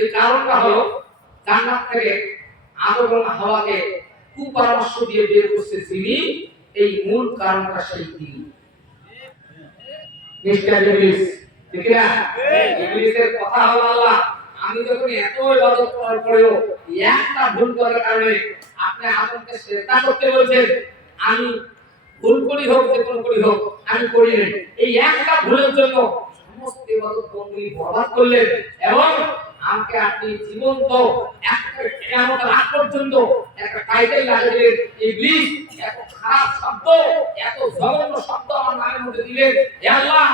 এই কারণটা হলো জান্নাত থেকে আদম এবং হাওয়াকে কুপরামর্শ দিয়ে বের করছে যিনি, এই মূল কারণটা সেই তিনি। মিস্টার ইবলিস, ঠিক না? ইবলিসের কথা হলো আল্লাহ, আমি যখন এত ইবাদত করার পরেও একটা ভুল করার কারণে আপনি আদমকে সেজদা করতে বলছেন, আমি ভুল করি হোক যে কোনো করি হোক আমি করি নাই, এই একটা ভুলের জন্য সমস্ত ইবাদত বন্দী বরবাদ করলেন এবং আমাকে আপনি জীবন্ত একটা কিয়ামতের আগ পর্যন্ত একটা টাইটেল লাগিয়ে ইবলিস, এত খারাপ শব্দ, এত জঘন্য শব্দ আমার নামের মধ্যে দিলেন। হে আল্লাহ,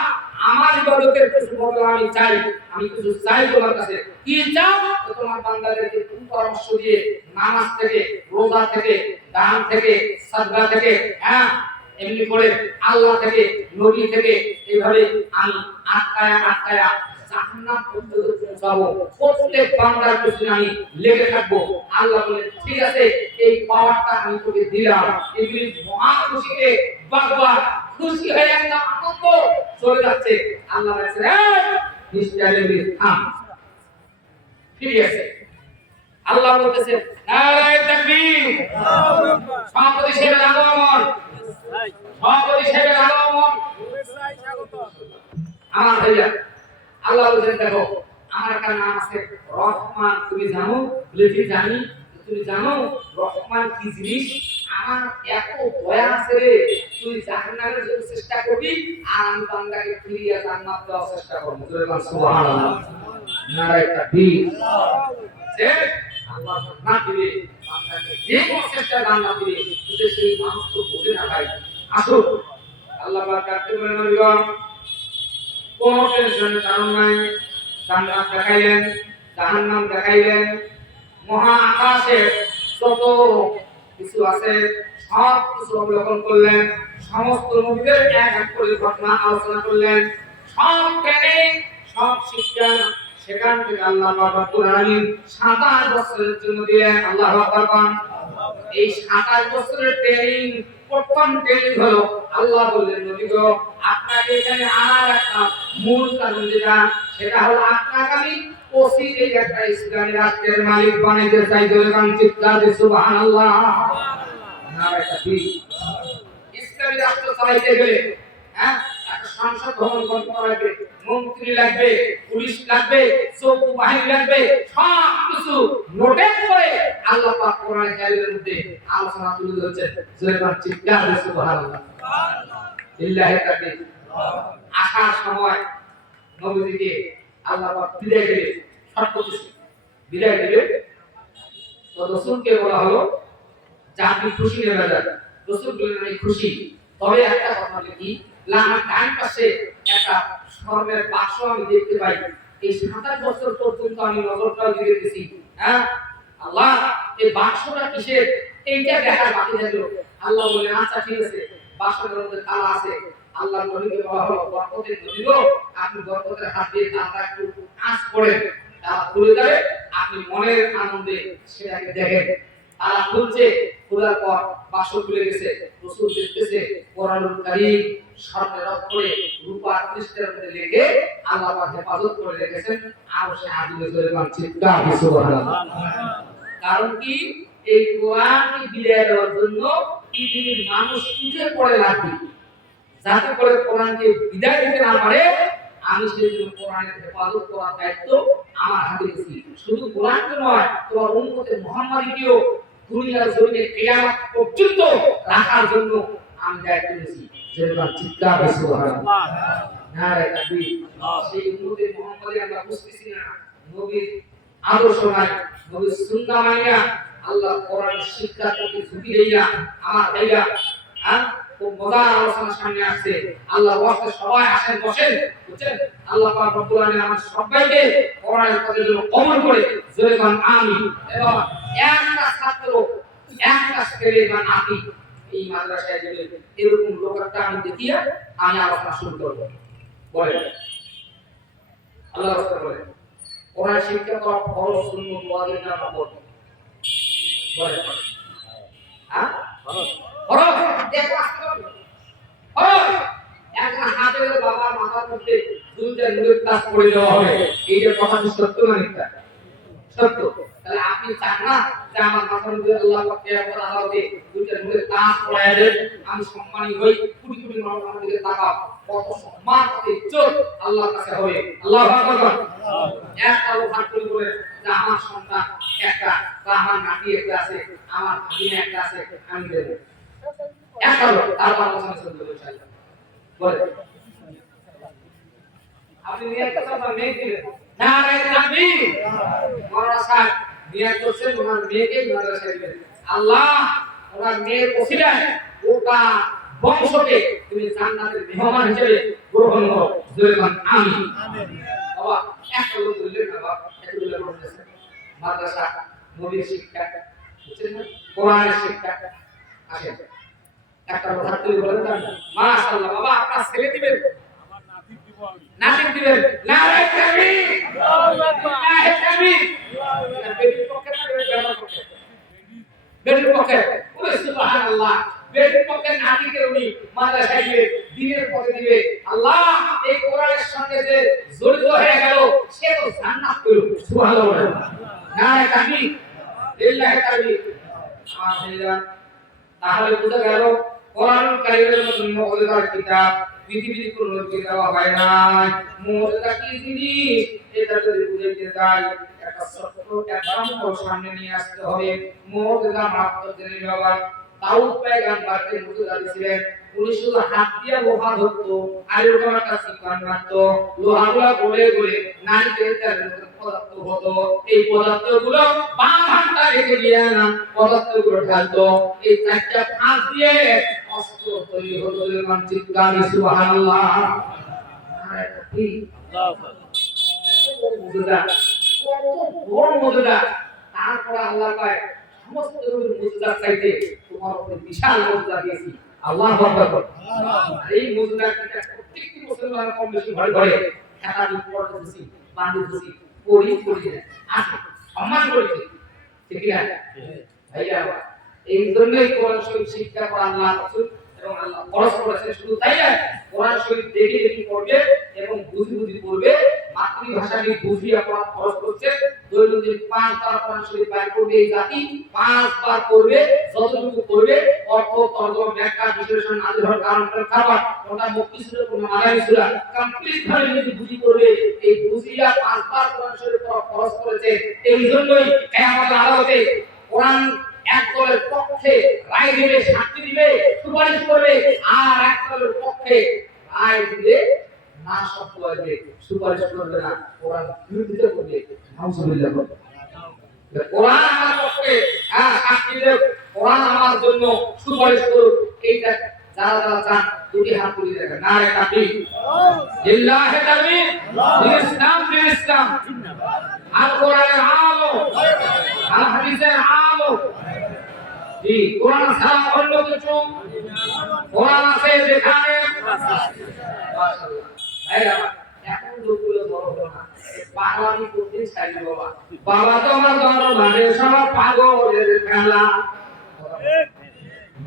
আমার ইবাদতের কিছু বদলা আমি চাই, আমি কিছু চাই তোমার কাছে। কি চাও? তোমার বান্দাদেরকে কোন পরামর্শ দিয়ে নামাজ থেকে, রোজা থেকে, দান থেকে, সাদকা থেকে, হ্যাঁ এমনি করে আল্লাহ থেকে, নবী থেকে, এইভাবে আমি আটকায়া জাহান্নাম পর্যন্ত পৌঁছাবো। প্রত্যেক বান্দার পিছনে আমি লেগে থাকবো। আল্লাহ বলেন, ঠিক আছে, এই পাওয়ারটা আমি তোকে দিলাম। ইবলিস মহা খুশিতে বাগবা খুশি হয়ে একটা আনন্দ চলে যাচ্ছে। আল্লাহ বলেন, মিস্টার ইবলিস থাম, ফিরে আসে। আল্লাহ বলতেছেন, নারায়ে তাকবীর, সভাপতি সাহেবের আগমন, সভাপতি সাহেবের আগমন। আমার ভাইয়া, আল্লাহ বলেন, দেখো আমার একটা নাম আছে রহমান, তুমি জানো? বলেছি জানি। তুমি জানো রহমান কি জিনিস? আমার এত দয়া আছে রে, তুই জান্নাতের জন্য চেষ্টা করবি আর আমি বান্দাকে ফিরিয়ে জান্নাত দেওয়ার চেষ্টা করব। সুবহানাল্লাহ, নারায়ে তাকবীর। যে আল্লাহ জান্নাত দিবে, বান্দাকে যে কোনো চেষ্টা জান্নাত দিবে, কিন্তু সেই মানুষ তো বুঝে না ভাই। আসুন আল্লাহ পাক কাটতে বলেন, কোন টেনশনের কারণ নাই। জান্নাত দেখাইলেন, জাহান্নাম দেখাইলেন, মহা আকাশে যত কিছু আছে সব কিছু অবলোকন করলেন, সমস্ত নবীদের এক এক করে ঘটনা আলোচনা করলেন, সব জ্ঞানে, সব শিক্ষা সেখান থেকে আল্লাহ রব্বুল আলামিন 27 বছরের জন্য দিলেন। আল্লাহু আকবার। এই 27 বছরের ট্রেনিং, প্রথম ট্রেনিং হলো আল্লাহ বললেন, নবী গো, আপনাকে এখানে আনার একটা মূল কারণ যেটা, সেটা হলো আপনাকে আমি ওসির একটা ইসলামী রাষ্ট্রের মালিক বানাইতে চাই। দোকান চিৎকার দিয়ে সুবহানাল্লাহ, নারায়ে তাকবীর। ইসলামী রাষ্ট্র চালাইতে গেলে হ্যাঁ একটা সংসদ ভবন করতে লাগবে, মন্ত্রী লাগবে, পুলিশ লাগবে, চৌকি বাহিনী লাগবে, সব কিছু নোটেট করে আল্লাহ পাক কোরআন কারীমের মধ্যে আলোচনা তুলে ধরেছেন। সুবহান চিৎকার দিয়ে সুবহানাল্লাহ, লিল্লাহি তাকবীর। আসার সময় নবীকে আল্লাহ পাক বিদায় দিলেন, শর্ত ছিল বিদায় দিলেন। তো রাসূলকে বলা হলো যে আপনি খুশি হয়ে যান। রাসূল বললেন, আমি খুশি, তবে একটা কথা কি, আমার ডান পাশে একটা স্বর্ণের বাক্স আমি দেখতে পাই। এই 27 বছর পর্যন্ত আমি নজরটা দিয়ে দিয়েছি, হ্যাঁ আল্লাহ এই বাক্সটা কিসের, এইটা দেখার বাকি থাকলো। আল্লাহ বলে, আচ্ছা ঠিক আছে, বাক্সটার মধ্যে তালা আছে। আল্লাহ নবীকে বলা হলো, বরকতের নবী গো, আপনি বরকতের হাত দিয়ে তালা একটু আঁচ করেন, তালা খুলে যাবে, আপনি মনের আনন্দে সেটাকে দেখেন। তালা খুলছে, খোলার পর বাক্স খুলে গেছে। রাসূল দেখতেছে কোরআনুল কারীম স্বর্ণের অক্ষরে রূপার পৃষ্ঠের মধ্যে লিখে আল্লাহ পাক হেফাজত করে রেখেছেন। আর সে আজিমে ধরে মান চিৎকার দিয়ে সুবহানাল্লাহ। কারণ কি, এই কোরআনকে বিলিয়ে দেওয়ার জন্য পৃথিবীর মানুষ উঠে পড়ে লাগবে, যাতে করে কোরআনকে বিদায় দিতে না পারে। আমি সেই জন্য কোরআনের হেফাজত করার দায়িত্ব আমার হাতে দিয়েছি। শুধু কোরআনকে নয়, তোমার উম্মতে মুহাম্মাদীকেও দুনিয়ার জমিনে কিয়ামত পর্যন্ত রাখার জন্য আমি দায়িত্ব নিয়েছি। যেরকম চিৎকার দিয়ে সুবহানাল্লাহ, নারায়ে তাকবীর। সেই উম্মতে মুহাম্মাদী আমরা বুঝতেছি না, নবীর আদর্শ নাই, নবীর সুন্নাহ মানিয়া আল্লাহ কোরআন শিক্ষা করতে ঝুঁকি দেইয়া আমার ভাইয়া, হ্যাঁ খুব মজার আলোচনা সামনে আসছে। আল্লাহ ওয়াক্তে সবাই আসেন, বসেন, বুঝছেন? আল্লাহ পাক রব্বুল আলামিন আমাদের সবাইকে কোরআনের পথে যেন কবুল করে, জোরে বলেন আমিন। এবং একটা ছাত্র, একটা ছেলে বা নাতি এই মাদ্রাসায় গেলে এরকম লোকটা আমি দেখিয়া আমি আলোচনা শুরু করব। বলেন আল্লাহ রাসূল বলেন, কোরআন শিক্ষা করা ফরজ, সুন্নাত, ওয়াজিব না ফরজ? বলেন হ্যাঁ ফরজ। ফরজ দেখো আসতে ফরজ। এক একজন হাফেজ বাবার মাথার মধ্যে দুইটা নূরের তাজ পড়ে দেওয়া হবে, এইটা কথা কি সত্য না মিথ্যা? সত্য। তাহলে আপনি চান না যে আমার মাথার মধ্যে আল্লাহ পাক কিয়ামত আলাদে দুইটা নূরের তাজ পড়ায় দেন, আমি সম্মানী হই, কোটি কোটি মানুষ আমার দিকে তাকাও, কত সম্মান কত ইজ্জত আল্লাহর কাছে হবে। আল্লাহু আকবার। একটা লোক হাত তুলে বলে যে আমার সন্তান একটা বা আমার নাতি একটা আছে, আমার ভাগিনা একটা আছে, আমি দেব। একটা লোক তারপর আলোচনা শুরু করব ইনশাআল্লাহ। বলে আপনি নিয়ত করছেন বা মেয়ে দিবেন, নারায়ে তাকবীর। মাওলানা সাহেব নিয়ত করছেন ওনার মেয়েকে মাদ্রাসায় দিবেন। আল্লাহ ওনার মেয়ের ওসিলায় গোটা বংশকে তুমি জান্নাতের মেহমান হিসেবে গ্রহণ করো। জোরে বলেন আমিন। বাবা একটা লোক বললেন না বাবা, একটা লোক বলতেছে মাদ্রাসা নবীর শিক্ষা, বুঝছেন না, কোরআনের শিক্ষা। আসেন একটা লোক হাত তুলে বলেন মাশাআল্লাহ বাবা আপনার ছেলে দিবেন, নাতিক দিবেন। নারায়ে তাকবীর, আল্লাহু আকবার, নারায়ে তাকবীর। বেটির পক্ষে না বেটার পক্ষে? বেটির পক্ষে। ওরে সুবহানাল্লাহ, বেটির পক্ষে নাতিকে উনি মাদ্রাসায় দিবে, দ্বীনের পথে দিবে। আল্লাহ এই কোরআনের সঙ্গে যে জড়িত হয়ে গেল সে তো জান্নাত পেল। সুবহানাল্লাহ, নারায়ে তাকবীর, লিল্লাহি তাকবীর। আমার ভাইরা তাহলে বুঝা গেল কোরআনুল কারীমের মতো মুআজ্জিজার কিতাব পৃথিবীর কোন নবীকে দেওয়া হয় না। মুআজ্জিজা কি জিনিস এটা যদি বুঝাইতে যাই একটা ছোট্ট এক্সাম্পল সামনে নিয়ে আসতে হবে। মুআজ্জিজা মাত্র জেনে নেওয়া। দাউদ পয়গম্বরকে মুআজ্জিজা দিয়েছিলেন, উনি শুধু হাত দিয়ে লোহা ধরতো আর এরকম একটা সিকন মারতো, লোহাগুলো গলে গলে নারকেল তেলের মতো পদার্থ হতো। এই পদার্থগুলো বাম হাতটা রেখে দিয়ে না পদার্থগুলো ঢালতো, এই চারটা ফাঁস দিয়ে অস্ত্র তৈরি হতো। চিৎকার সুবহানাল্লাহ, নারায়ে মুআজ্জিজা, কত বড় মুআজ্জিজা। তারপর আল্লাহ পায় সমস্ত নবীর মুআজ্জিজা চাইতে তোমার উপরে বিশাল মুআজ্জিজা দিয়েছি। আল্লাহু আকবার। এই মুআজ্জিজা প্রত্যেকটি মুসলমানের কম বেশি ঘরে ঘরে খাতা দিয়ে পড়তে দিছি, বান্ধব দিছি, পড়ি আছে সম্মান করেছে, ঠিক না ভাইয়া? এই জন্যই কোরআন শরীফ শিক্ষা করা আল্লাহ রাসূল এবং আল্লাহ ফরজ করেছে। শুধু তাই না, কোরআন শরীফ দেখে দেখে পড়বে এবং বুঝি বুঝি পড়বে। মাতৃভাষা নিয়ে বুঝিয়ে পড়া ফরজ করছে। দৈনন্দিন 5 বার কোরআন শরীফ পাঠ করবে এই জাতি, 5 বার পড়বে। যতটুকু পড়বে অর্থ তর্জমা ব্যাখ্যা বিশ্লেষণ আদি হওয়ার কারণ খাবার ওটা মুক্তি সূরা কোন মাদানী সূরা কমপ্লিট ভাবে যদি বুঝি পড়বে, এই বুঝিয়া 5 বার কোরআন শরীফ পড়া ফরজ করেছে। এই জন্যই কিয়ামতের আদালতে কোরআন এক দলের পক্ষে রায় দিবে, সাক্ষী দিবে, সুপারিশ করবে, আর এক দলের পক্ষে রায় দিবে না, সব করবে, সুপারিশ করবে না, কোরআন বিরোধিতা করবে। নাউজুবিল্লাহ। কোরআন আমার পক্ষে সাক্ষী দেব, কোরআন আমার জন্য সুপারিশ করুক, এইটা যারা যারা চান দুটি হাত তুলে দেখেন। নারে তাকবীর, লিল্লাহি তাকবীর, ইসলাম ইসলাম। আল কোরআনের আলো, আল হাদিসের আলো। জি, কোরআন ছাড়া অন্য কিছু কোরআন আছে যেখানে মাশাআল্লাহ। ভাইরা এখন লোকগুলো বড় হলো না, পাগলামি করতে চাই বাবা। বাবা তোমার দরবারে সব পাগলের খেলা,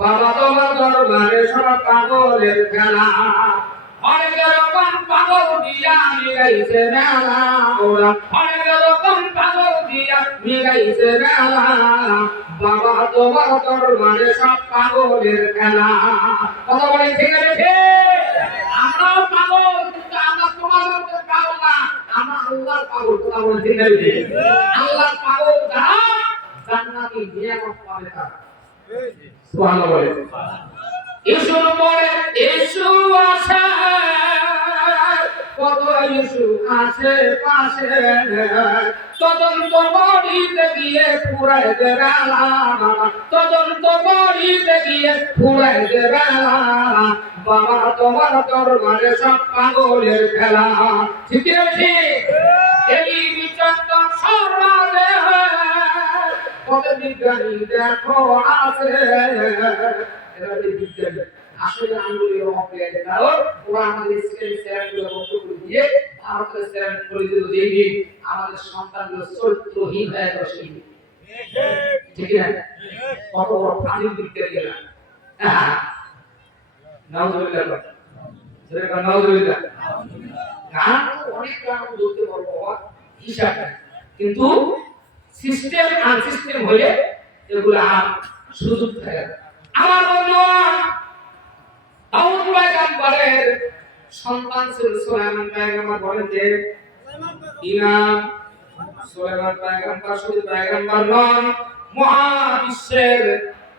বাবা তোমার দরবারে সব পাগলের খেলা। অনেক রকম পাগল দিয়া মিলাইছে মেলা, ওরা অনেক রকম পাগল দিয়া মিলাইছে মেলা। বাবা তোমার দরবারে সব পাগলের খেলা। কথা বলে ঠিক আছে? আমরাও পাগল, কিন্তু আমরা তোমার মতো পাগল না, আমরা আল্লাহর পাগল। কথা বলে ঠিক আছে? আল্লাহর পাগল যারা জান্নাতি নিয়ামত পাবে তারা। সুবহানাল্লাহ বলে। ইসুর পরে ইসু আসে, কত ইসু আসে পাশে, তদন্ত করিতে গিয়ে ফুরাইতে বেলা, তদন্ত করিতে গিয়ে ফুরাইতে বেলা। বাবা তোমার দরবারে সব পাগলের খেলা। ঠিক আছে? এই বিচন্দ সর্বাদে কত বিজ্ঞানী দেখো আছে, আসলে আঙ্গুলের অপেক্ষা দাও। ওরা আমাদের স্ক্রিন শেয়ারগুলো বন্ধ করে দিয়ে আমাদের শেয়ার করে দিল, দেখবি আমাদের সন্তানগুলো চরিত্রহীন হয়ে যাচ্ছে। ঠিক না? কত বড় ফাজিল বিজ্ঞানী এরা। নাউজুবিল্লাহ। যেটা নাউজুবিল্লাহ গান তো অনেক গান বলতে পারবো হিসাব নাই, কিন্তু সিস্টেম আনসিস্টেম হলে এগুলো আর সুযোগ থাকে না। আমার বন্ধুগণ, দাউদ পয়গম্বরের সন্তান ছিল সুলাইমান পয়গম্বর। বলেন যে ইমাম সুলাইমান পয়গম্বর শুধু পয়গম্বর নন, মহাবিশ্বের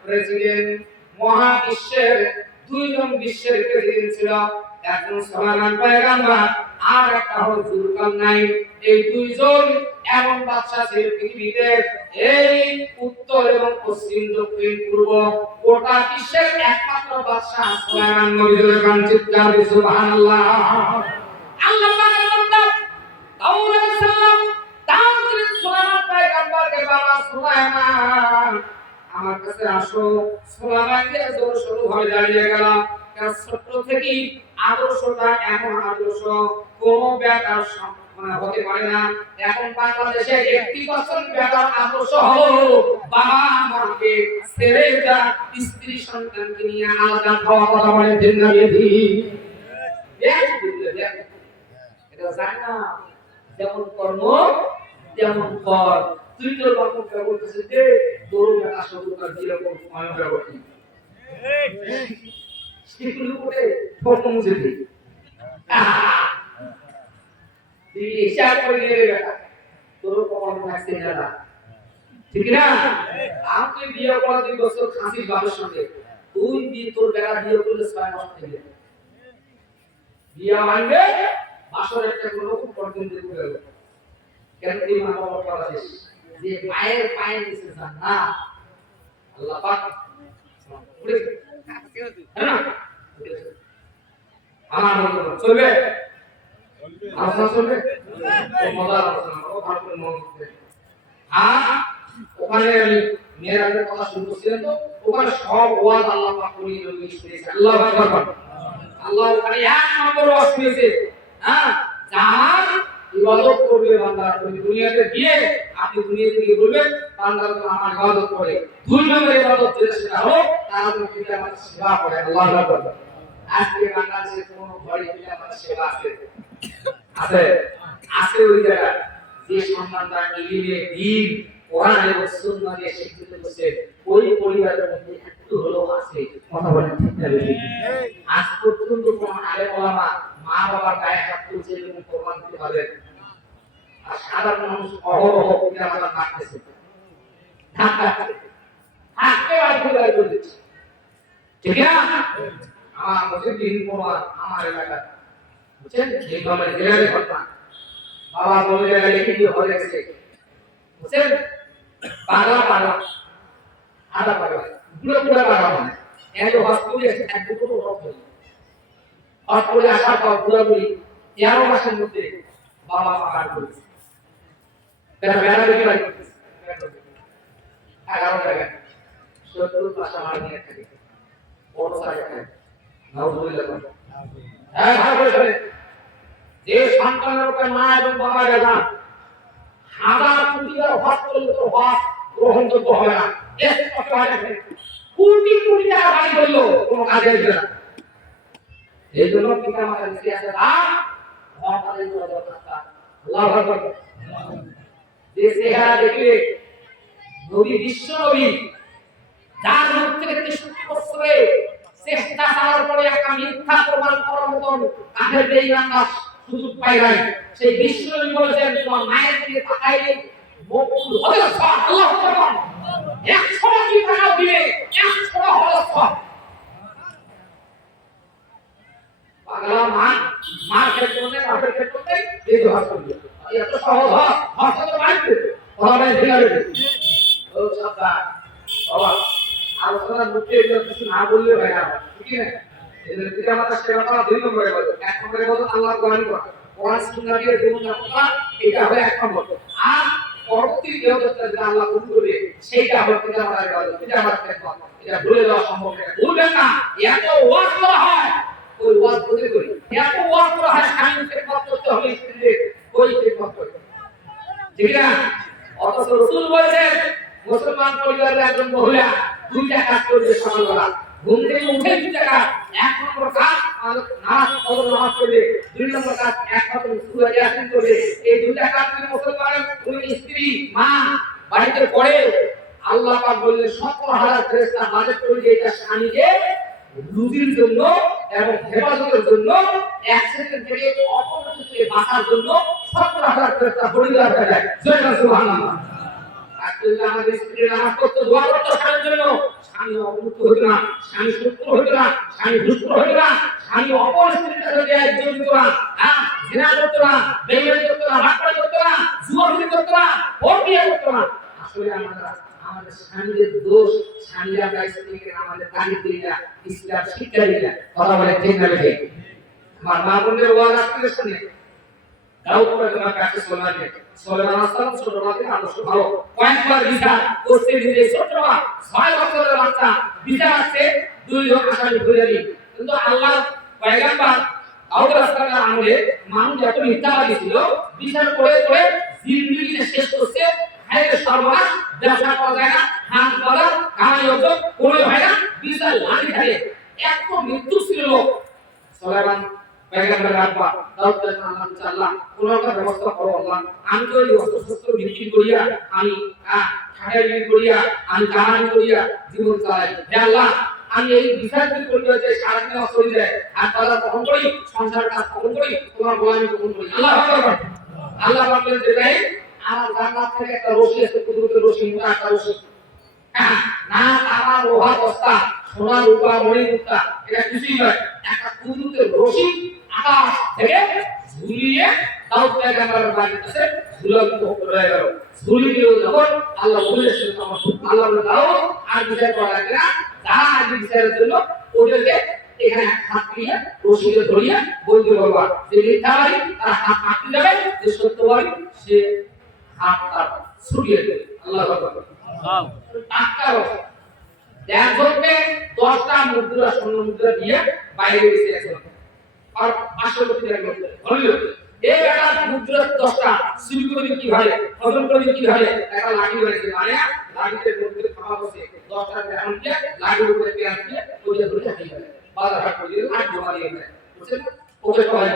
প্রেসিডেন্ট, মহাবিশ্বের দুইজন বিশ্বের প্রেসিডেন্ট ছিল, একজন সুলাইমান পয়গম্বর আর একটা হলো যুলকারনাইন। এই দুইজন এমন বাদশা ছিল পৃথিবীতে, এই উত্তর এবং পশ্চিম দক্ষিণ পূর্ব গোটা বিশ্বের একমাত্র বাদশা সুলাইমান নবীর চিৎকার সুবহানাল্লাহ। আল্লাহ পাকের বান্দা দাউদ আলাইহিস সালাম দাউদ সুলাইমান পয়গম্বরকে বাবা সুলাইমান আমার কাছে আসো। সুলাইমান দিয়ে শুরু হয়ে দাঁড়িয়ে গেল। কারণ ছোট থেকেই আদর্শটা এমন আদর্শ কোন বেটার মানে হতে পারে না। এখন বাংলাদেশে 80% বেটার আদর্শ হলো বাবা মাকে ছেড়ে যা স্ত্রী সন্তানকে নিয়ে আলাদা খাওয়া কথা বলে দিন না বেদি। এটা জানি না, যেমন কর্ম তেমন ফল। তুই তো কর্ম করতেছিস যে তোর বেটা সরকার যেরকম আমি ব্যবহার সেগুলো করে ফটো মুছে দিই। তুই হিসাব করে নিয়ে বেটা তোর কপাল থাকছে না, ঠিক না? আমাকে বিয়ে করা 2 বছর খাসির বাবার সঙ্গে, তুই বিয়ে তোর বেটা বিয়ে করলে 6 মাস থেকে বিয়ে আনবে বাসর একটা কোনো পর্যন্ত দিয়ে গেল। কেন এই মা বাবা করা শেষ যে মায়ের পায়ে নিচে যান না আল্লাহ পাক বলেছে হ্যাঁ আমার চলবে আলোচনা চলবে মজার আলোচনা ভালো করে মন দিতে। ওখানে আমি মেয়েরাজের কথা শুরু করছিলেন, তো ওখানে সব ওয়াজ আল্লাহ পাক করে শুনেছে। আল্লাহু আকবার। আল্লাহ ওখানে এক নম্বর ওয়াজ শুনেছে, হ্যাঁ, যার ইবাদত করবে বান্দা, তুমি দুনিয়াতে গিয়ে আপনি দুনিয়া থেকে বলবেন বান্দা তো আমার ইবাদত করে। 2 নম্বর ইবাদত যেটা সেটা হলো তারা তো পিতা মাতার সেবা করে। আল্লাহু আকবার। আজকে বাংলাদেশে কোন ঘরে পিতা মাতার সেবা আছে? আছে আছে ওই জায়গা যে সন্তানরা ইলমে দ্বীন কোরআন এবং সুন্নাহ দিয়ে শিক্ষিত হচ্ছে, ওই পরিবারের মধ্যে একটু হলেও আছে। কথা বলেন ঠিক না? আজ পর্যন্ত কোন আলেম ওলামা মা বাবার গায়ে হাত তুলছে এবং প্রমাণ দিতে পারবেন? আর সাধারণ মানুষ অহরহ পিতা মাতা কাটতেছে, ধাক্কাচ্ছে, হাতকে বার করে দিচ্ছে, ঠিক না? আমার মুসলিম প্রমাণ আমার এলাকা বুঝছেন, এই গ্রামের জেলার ঘটনা। বাবা বলে জায়গায় লিখে দিয়ে হয়ে গেছে বুঝছেন, পাগলা পাগলা আধা পাগলা পুরো পুরো পাগলা মানে এত হসপিটালে এক দুটো রক্ত হসপিটালে আসার পর পুরোপুরি 13 মাসের মধ্যে বাবা পাগলা করেছে। বেলা বেলা দেখে বাড়ি করতেছে 11 টাকা 70 পাশা মার নিয়ে থাকে বড় সাইজ থাকে নাউজুবিল্লাহ। হ্যাঁ ভালো করে শুনে, যে সন্তানের উপর মা এবং বাবা গেলা হাজার কোটির হক করলে তো হক গ্রহণযোগ্য হবে না। কোটি কোটি টাকা বাড়ি করলো কোনো কাজে আসবে না। এই জন্য পিতা মাতার ইতিহাসে যে চেহারা দেখলে নবী বিশ্ব নবী, যার মুখ থেকে 63 বছরে চেষ্টা চালার পরে একটা মিথ্যা প্রমাণ করার মতন কাঁধের বেঈমানরা সুযোগ পাই নাই, সেই বিশ্ব নবী বলেছেন তোমার মায়ের দিকে তাকাইলে মকবুল হবে না। আল্লাহু আকবার। 100 টাকা দিলে 100 হবে না। পাগলা মার ক্ষেত্রে বাপের ক্ষেত্রে এই দোয়া করবে, এত সহজ হয় হয়তো পাইবে হবে দিলাবে। ও সাদা বাবা আলোচনার মধ্যে কিছু না বললে হয় না, ঠিক না? এদের পিতা মাতা সেবা করা 2 নম্বরে বলে, 1 নম্বরে বলে আল্লাহর কোরআন করা, কোরআন সুন্নাহ দিয়ে জীবন যাপন করা, এটা হবে 1 নম্বর। আর পরবর্তী ইবাদতটা যেটা আল্লাহ কবুল করবে সেইটা হবে পিতা মাতার ইবাদত, পিতা মাতার খেদমত। এটা ভুলে যাওয়া সম্ভব না, ভুলবেন না। এত ওয়াজ করা হয় ওই ওয়াজ বুঝে করি, এত ওয়াজ করা হয় স্বামীর খেদমত করতে হবে, স্ত্রীর ওই খেদমত করতে, ঠিক না? অথচ রাসূল বলেছেন মুসলমান পরিবারের একজন মহিলা 2টা কাজ করবে সকালবেলা, ঘুম থেকে উঠে 2টা কাজ। 1 নম্বর কাজ নামাজ পড়বে, 2 নম্বর কাজ একমাত্র সূরা ইয়াসিন পড়বে। এই দুইটা কাজ যদি মুসলমান কোন স্ত্রী মা বাড়িতে করে, আল্লাহ পাক বললেন 70,000 ফেরেশতা বাজেট করে দিয়ে এটা স্বামীকে রুজির জন্য এবং হেফাজতের জন্য, অ্যাক্সিডেন্ট থেকে অপমৃত্যু থেকে বাঁচার জন্য 70,000 ফেরেশতা বলিদান হয়ে যায়। সুবহানাল্লাহ। আজকে আমাদের স্ত্রী নামাজ পড়তে দোয়া করতে স্বামীর জন্য, স্বামী অপমৃত্যু হতো না, স্বামী শত্রু হতো না, স্বামী দুষ্ট হতো না, স্বামী অপর স্ত্রীর কাছে জড়িত হতো না, জিনা করতো না, বেঈমানি করতো না, বাটপাড়ি করতো না, জুয়ারি করতো না, পরকিয়া করতো না। আসলে আমাদের স্বামীদের দোষ, স্বামীরা আমরা স্ত্রীকে আমাদের তাগিদ দিই না, ইসলাম শিক্ষা দিই না। কথা বলে ঠিক না ঠিক? আমার মা বোনদের ওয়াজ আসলে শুনে দাউদ তোমার কাছে সুলাইমান আসসালাম ছোটবেলা থেকে আদর্শ ভালো, কয়েকবার বিচার করতে দিলে ছোটবেলা 6 বছরের বাচ্চা বিচার আছে 2 জন আসামি ধরে দিই, কিন্তু আল্লাহ পয়গম্বর দাউদ আসসালামের আমলে মানুষ যত মিথ্যাবাদী ছিল, বিচার করে করে জিন্দেগিতে শেষ করছে। হায়রে সর্বনাশ, ব্যবসা করা যায় না, হাত বাজার কামাই হতো কোনো হয় না, বিচার লাঠি খায় এত মৃত্যু ছিল লোক। সুলাইমান পয়গম্বরের আব্বা দাউদ আল্লাহ কোন একটা ব্যবস্থা করো আল্লাহ, আমি তো এই অস্ত্র বিক্রি করিয়া, আমি ঠাকাই বিক্রি করিয়া, আমি কামাই করিয়া জীবন চালাই। হে আল্লাহ, আমি এই বিচার যদি করতে চাই সারাদিন অসুখ যায়, হাত বাজার কখন করি, সংসার কাজ কখন করি, তোমার গোলামি কখন করি। আল্লাহ আকবার। আল্লাহ বলেন যে ভাই আমার জান্নাত থেকে একটা রশি আছে, কুদরতের রশি, মোটা একটা রশি, না তারা লোহা বস্তা, সোনা রূপা মণি মুক্তা, এটা কিছুই নয়, একটা কুদরতের রশি আকাশ থেকে ঝুলিয়ে দাউদ পয়গম্বরের বাড়ির কাছে ঝুলন্ত হয়ে গেল। ঝুলিয়ে যখন আল্লাহ বলেছেন, আল্লাহ বলে দাও আর বিচার করা লাগে না, যারা আগে বিচারের জন্য ওদেরকে এখানে হাত দিয়ে রশিকে ধরিয়ে বলতে বলবা যে মিথ্যাবাদী তার হাত কাটতে যাবে, যে সত্যবাদী সে হাত তার ছুটিয়ে দেবে। আল্লাহ আকবার। টাকা দেখবে 10টা মুদ্রা স্বর্ণ মুদ্রা দিয়ে বাইরে গেছে একজন, আর 500 কোটি টাকা মুদ্রা হলো। এই একটা মুদ্রা 10টা চুরি করে কিভাবে, হজম করে কিভাবে, একটা লাঠি বানিয়েছে, মানে লাঠিতে মধ্যে খাওয়া বসে 10টা গ্রাম দিয়ে লাঠির উপরে পেঁয়াজ দিয়ে ওইটা ধরে হাঁটিয়ে গেল, বাজার হাট করে লাঠ জমা দিয়ে গেল। বুঝছেন? ওকে সবাই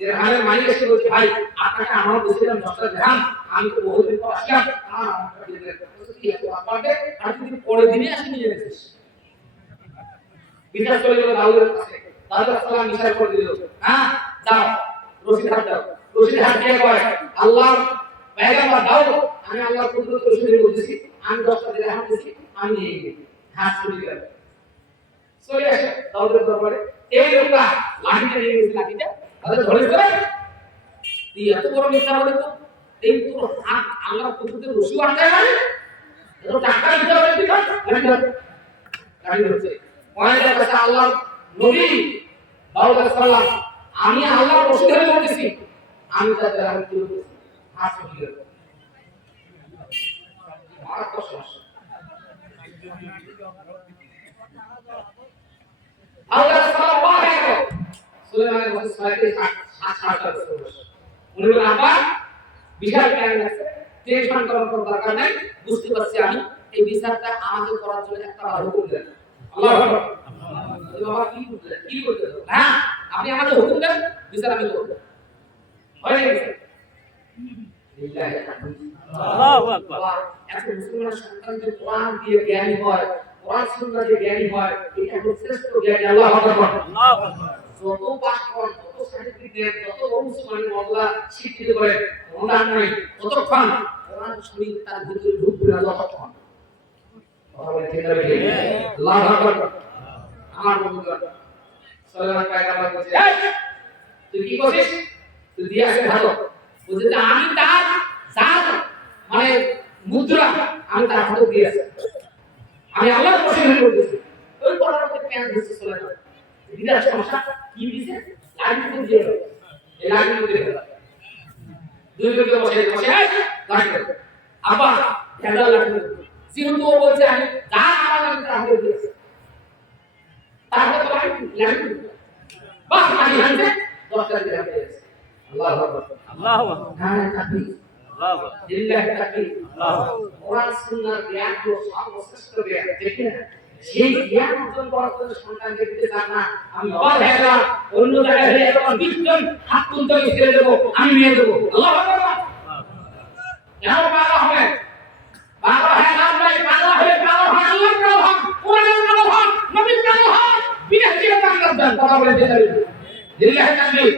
যে আমাদের মালিক এসে বলছে, ভাই আপনাকে আমার বলছিলাম 10টা গ্রাম, আমি তো বহুদিন পর আসলাম, আমার দিয়ে দেন। কি এত আপনাকে আর তুমি পরের দিনই আসি নিয়ে গেছিস। বিচার চলে গেল দাউদের কাছে, দাউদ আসসালাম বিচার করে দিল, যাও রশিদ হাত দাও। রশিদ হাত দিয়ে কয়, আল্লাহ পয়গম্বর দাউদ, আমি আল্লাহর কুদরত রশিদে বলতেছি, আমি 10টা দিরহাম দিছি, আমি নিয়ে গেছি। হাত চলে গেল, চলে আসে দাউদের দরবারে। এই লোকটা লাঠিটা নিয়ে গেছে, লাঠিটা তাদের ধরে ধরে তুই এত বড় মিথ্যা বলে তো, এই তোর হাত আল্লাহর কুদরতের রশি আটকায় মানে এত টাকা দিতে হবে, ঠিক আছে গাড়ি হচ্ছে পয়েন্টের কাছে আল্লাহ নবী দাউদ আলাইহিস সালাম, আমি আল্লাহর রশি ধরে বলতেছি, আমি তাদের হাত তুলে দিয়েছি, হাত ছুটে গেল। আর তো সমস্যা আল্লাহ সালাম হয়ে গেল। সুলাইমানের বছর 7 বছর। উনি বলেন, আবার বিশাল জ্ঞান আছে, টেনশন করার কোনো দরকার নাই, বুঝতে পারছি আমি এই বিচারটা আমাদের করার জন্য একটা হুকুম দেন। আল্লাহু আকবার। বাবা কি করতে, কি করতে, হ্যাঁ আপনি আমাদের হুকুম দেন, বিচার আমি করব। হয়ে গেছে। লিল্লাহি আল্লাহু আকবার। এত মুসলমান সন্তানদের কোরআন দিয়ে জ্ঞানী হয়, কোরআন সুন্নাহ দিয়ে জ্ঞানী হয়, এটা হচ্ছে শ্রেষ্ঠ জ্ঞানী। আল্লাহু আকবার। আল্লাহু আকবার। যত পাস করেন, যত সার্টিফিকেট, যত মুসলমান মামলা শিক্ষিত করে অনুদান নাই, ততক্ষণ কোরআন শরীফ তার ভিতরে ঢুকবে না, ততক্ষণ। কথা বলে ঠিক না ঠিক? আল্লাহু আকবার। আমার বন্ধুরা সুলাইমান পয়গম্বর বলেছে, এই তুই কি করছিস? তুই দিয়ে আসে ভালো। বলছে যে আমি তার জাত মানে মুদ্রা আমি তার হাতে দিয়ে আসি, আমি আল্লাহর প্রশংসা করতেছি। ওই পড়ার মধ্যে প্যান দিচ্ছে সুলাইমান, দিদার সমস্যা কি দিছে, লাঠি তুলে দিয়ে এই লাঠি তুলে দিয়ে দুই লোকে বসে বসে লাঠি আবার খেলা লাঠি যেহেতু ও বলছে আমি যা আমার লাঠি তার হাতে দিয়েছে, তারপর তো লাঠি বাস লাঠি হাতে 10টা দিয়ে হাতে দিয়েছে। আল্লাহু আকবার। আল্লাহু আকবার। হ্যাঁ তাকবীর। আল্লাহু আকবার। লিল্লাহি তাকবীর। আল্লাহু আকবার। কোরআন সুন্নাহর জ্ঞান হলো সর্বশ্রেষ্ঠ জ্ঞান, ঠিক না? সেই জ্ঞান অর্জন করার জন্য সন্তানকে দিতে চান না। আমি অবাক হয়ে গেলাম, অন্য জায়গায় হয়ে যখন 20 জন হাত তুলতে ছেড়ে দেবো, আমি মেয়ে দেবো। আল্লাহু আকবার। কেন পাগলা হবে? পাগলা হয়ে লাভ নাই, পাগলা হয়ে পাগলা হয়, আল্লাহর পাগলা হয়, কোরআনের পাগলা হয়, নবীর পাগলা হয়, বিদেশ থেকে পাগলা দেন, কথা বলে দিতে পারি। দিল্লি তাকবীর।